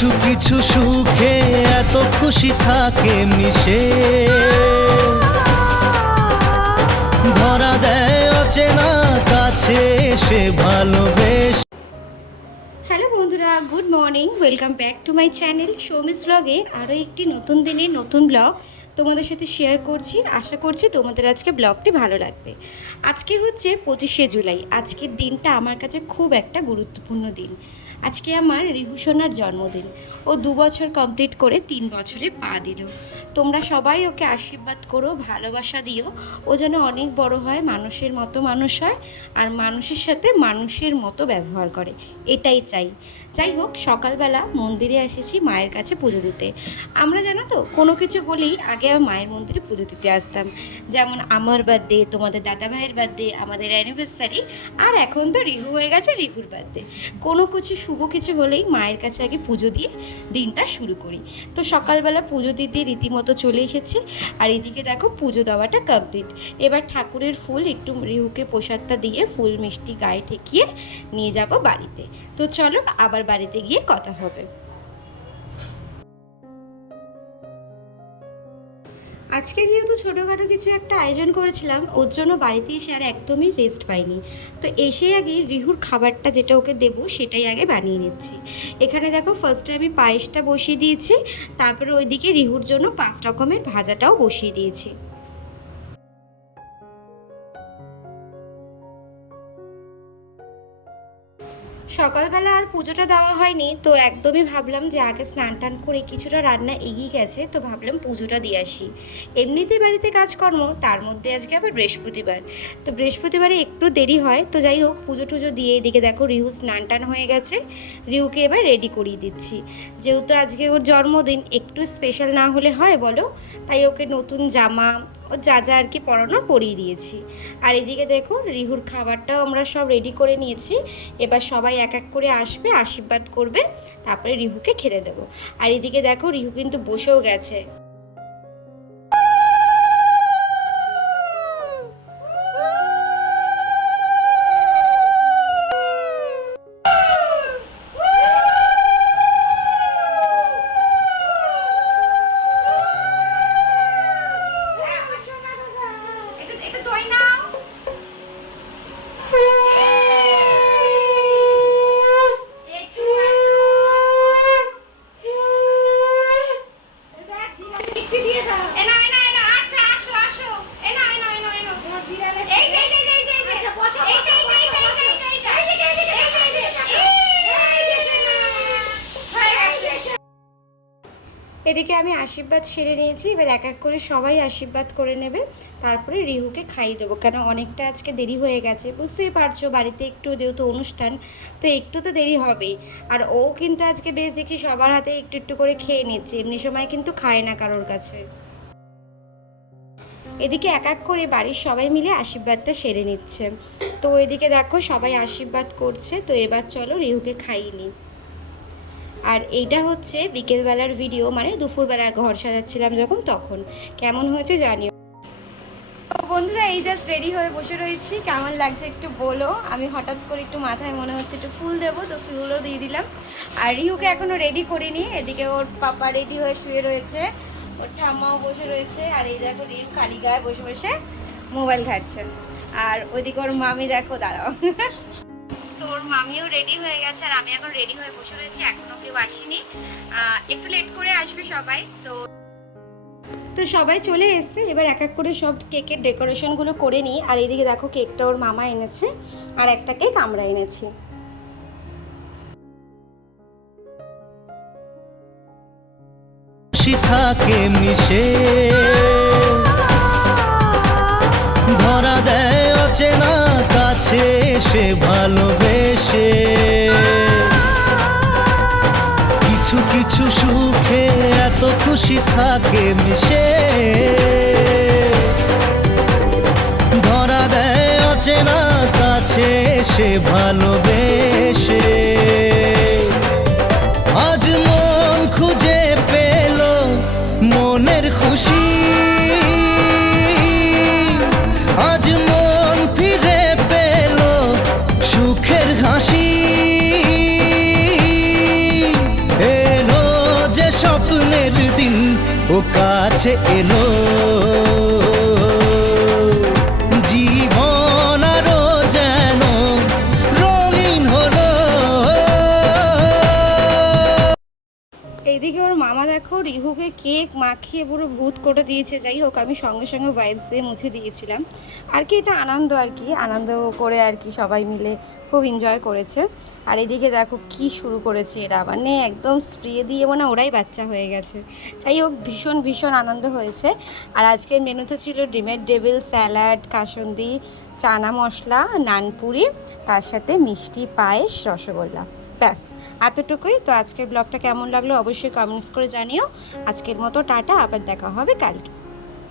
কিছু কিছু সুখে এত খুশি থাকে মিশে, ধরা দেয় অচেনা কাছে এসে ভালোবেসে। হ্যালো বন্ধুরা, good morning, welcome back to my channel Soumi's ব্লগে। আরও একটি নতুন দিনে নতুন ব্লগ তোমাদের সাথে শেয়ার করছি। আশা করছি তোমাদের আজকে ব্লগটি ভালো লাগবে। আজকে হচ্ছে 25শে জুলাই। আজকের দিনটা আমার কাছে খুব একটা গুরুত্বপূর্ণ দিন। আজকে আমার রিহু সোনার জন্মদিন। ও 2 বছর কমপ্লিট করে 3 বছরে পা দিল। তোমরা সবাই ওকে আশীর্বাদ করো, ভালোবাসা দিও। ও যেন অনেক বড় হয়, মানুষের মতো মানুষ হয়, আর মানুষের সাথে মানুষের মতো ব্যবহার করে, এটাই চাই। যাই হোক, সকালবেলা মন্দিরে এসেছি মায়ের কাছে পুজো দিতে। আমরা জানো তো, কোনো কিছু হলেই আগে মায়ের মন্দিরে পুজো দিতে আসতাম। যেমন আমার বার্থডে, তোমাদের দাদাভাইয়ের বার্থডে, আমাদের অ্যানিভার্সারি, আর এখন তো রিহু হয়ে গেছে, রিহুর বার্থডে। কোনো কিছু শুভ কিছু হলেই মায়ের কাছে আগে পুজো দিয়ে দিনটা শুরু করি। তো সকালবেলা পুজো দিতে রীতিমতো চলে এসেছি। আর এদিকে দেখো পুজো দেওয়াটা কমপ্লিট। এবার ঠাকুরের ফুল একটু রিহুকে প্রসাদটা দিয়ে ফুল মিষ্টি গায়ে ঠেকিয়ে নিয়ে যাব বাড়িতে। তো চলো আবার বাড়িতে গিয়ে কথা হবে। আজকে যেহেতু ছোটোখাটো কিছু একটা আয়োজন করেছিলাম, ওর জন্য বাড়িতে এসে আর একদমই রেস্ট পাইনি। তো এসে আগে রিহুর খাবারটা যেটা ওকে দেবো সেটাই আগে বানিয়ে নিচ্ছি। এখানে দেখো ফার্স্টে আমি পায়েসটা বসিয়ে দিয়েছি, তারপরে ওইদিকে রিহুর জন্য 5 রকমের ভাজাটাও বসিয়ে দিয়েছি। সকালবেলা আর পুজোটা দেওয়া হয়নি, তো একদমই ভাবলাম যে আগে স্নান টান করে কিছুটা রান্না এগিয়ে গেছে, তো ভাবলাম পুজোটা দিয়ে আসি। এমনিতেই বাড়িতে কাজকর্ম, তার মধ্যে আজকে আবার বৃহস্পতিবার, তো বৃহস্পতিবারে একটু দেরি হয়। তো যাই হোক, পুজো টুজো দিয়ে এদিকে দেখো রিহু স্নান টান হয়ে গেছে। রিহুকে এবার রেডি করিয়ে দিচ্ছি। যেহেতু আজকে ওর জন্মদিন, একটু স্পেশাল না হলে হয় বলো? তাই ওকে নতুন জামা ও যা যা আর কি পরানোর পরিয়ে দিয়েছি। আর এদিকে দেখো রিহুর খাবারটাও আমরা সব রেডি করে নিয়েছি। এবার সবাই এক এক করে আসবে, আশীর্বাদ করবে, তারপরে রিহুকে খেতে দেবো। আর এদিকে দেখো রিহু কিন্তু বসেও গেছে। এদিকে আমি আশীর্বাদ সেরে নিয়েছি। এবার এক এক করে সবাই আশীর্বাদ করে নেবে, তারপরে রিহুকে খাইয়ে দেবো। কেন অনেকটা আজকে দেরি হয়ে গেছে, বুঝতেই পারছো, বাড়িতে একটু যেহেতু অনুষ্ঠান, তো একটু তো দেরি হবেই। আর ও কিন্তু আজকে বেশ দেখি সবার হাতে একটু একটু করে খেয়ে নিচ্ছে, এমনি সময় কিন্তু খায় না কারোর কাছে। এদিকে এক এক করে বাড়ির সবাই মিলে আশীর্বাদটা সেরে নিচ্ছে। তো এদিকে দেখো সবাই আশীর্বাদ করছে। তো এবার চলো রিহুকে খাইয়ে নিই। আর এইটা হচ্ছে বিকেলবেলার ভিডিও, মানে দুপুরবেলা ঘর সাজাচ্ছিলাম যখন, তখন। কেমন হয়েছে জানিও। বন্ধুরা, এই জাস্ট রেডি হয়ে বসে রয়েছি। কেমন লাগছে একটু বলো। আমি হঠাৎ করে একটু মাথায় মনে হচ্ছে একটু ফুল দেবো, তো ফুলও দিয়ে দিলাম। আর রিহুকে এখনও রেডি করিনি। এদিকে ওর পাপা রেডি হয়ে শুয়ে রয়েছে, ওর ঠাম্মাও বসে রয়েছে। আর এই দেখো রিহু খালি গায়ে বসে বসে মোবাইল ঘাটছে। আর ওইদিকে ওর মামি দেখো, দাঁড়াও। তো ওর মামিও রেডি হয়ে গেছে, আর আমি এখন রেডি হয়ে বসে রয়েছি। এখনো কেউ আসেনি, একটু লেট করে আসবে সবাই। তো সবাই চলে এসছে। এবার এক এক করে সব কেকের ডেকোরেশনগুলো করে নিই। আর এইদিকে দেখো কেকটা ওর মামা এনেছে, আর একটা কেক আমরা এনেছি। থাকে মিশে, ধরা দেয় অচেনা কাছে এসে ভালোবেসে। কিছু কিছু সুখে এত খুশি থাকে মিশে, ধরা দেয় অচেনা কাছে এসে ভালোবেসে। আজ মন খুঁজে পেল মনের খুশি, আজ মন ফিরে পেল সুখের হাসি। এলো স্বপ্নের দিন ও কাছে এলো, জীবন আরো যেন রঙিন হলো। এইদিকে ওর মামা দেখো রিহুকে কেক মাখিয়ে পুরো ভূত করে দিয়েছে। যাই হোক, আমি সঙ্গে সঙ্গে ভাইবস দিয়ে মুছে দিয়েছিলাম। আর কি এটা আনন্দ, আর কি আনন্দ করে আর কি সবাই মিলে খুব এনজয় করেছে। আর এদিকে দেখো কি শুরু করেছে এরা, মানে একদম স্প্রে দিয়ে মনে হয় ওরাই বাচ্চা হয়ে গেছে। যাই হোক, ভীষণ ভীষণ আনন্দ হয়েছে। আর আজকের মেনুতে ছিল ডিমের ডেভিল, স্যালাড, কাসুন্দি, চানা মশলা, নানপুরি, তার সাথে মিষ্টি, পায়েস, রসগোল্লা। ব্যাস এতটুকুই। তো আজকের ব্লগটা কেমন লাগলো অবশ্যই কমেন্টস করে জানিও। আজকের মতো টাটা, আবার দেখা হবে কালকে।